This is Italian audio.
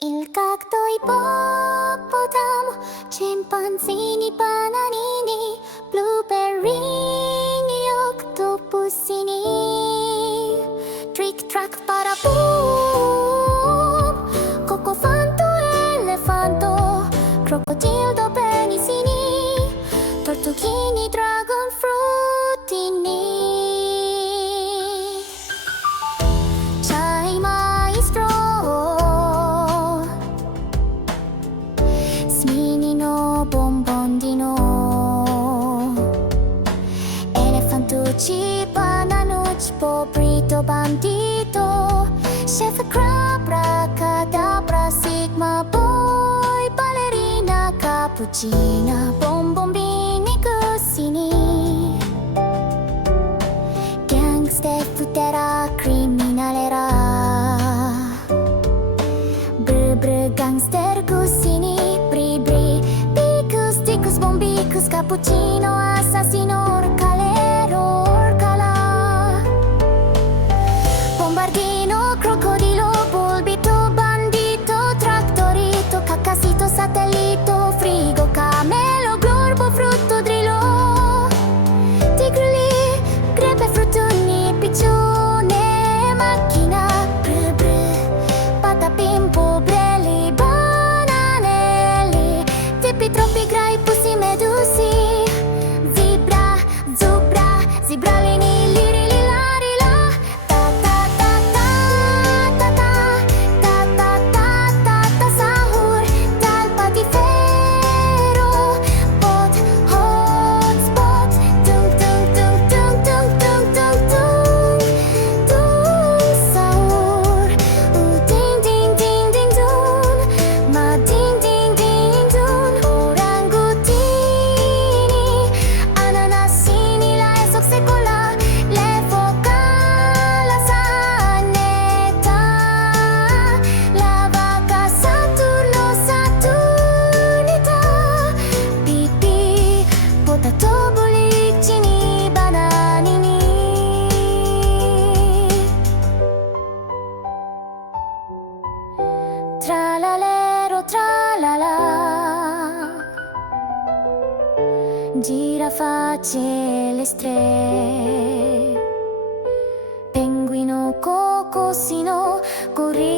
Il cacto, ippopotamo, scimpanzini, bananini, blueberrini, octopusini. Trick track para boom, cocofanto, elefanto, crocodilo, penisini, tortughini, dragon fruttini. C'hai maestro, sminino, bombondino, elefantucci, bananucci, pobrito, bandito, chef crab, abracadabra, sigma boy, ballerina, cappuccina, bombombini, cosini, gangster, futera, criminalera, gangster, cosini, bri, picus, ticus, bombicus, cappuccino, assassino, orcalero, orcala, bombardino, crocodilo, bulbito, bandito, tractorito, cacasito, satellito, frigo, camelo, glorbo, frutto, drillo, tigrilli, grepe, fruttoni, piccione, macchina, patapim, pobrelli, bananelli, tipi, troppi, grai, pussi, medusi, zebra, zebra, zebralini, liri, lilari, la, ta ta ta ta ta ta ta ta ta ta, sahur, dal patifero, pot, hot spot, tung tung tung tung tung tung tung tung, sahur, ding ding ding ding dun, ma ding ding ding dun, orangutini, ananasini, la esoc secola, le foca, la sanetta, la vaca, Saturno, Saturnita, pipì, potato, bollicini, bananini. Tralalero, tralala, giraffa, celestre, penguino, cocosino, gorilla.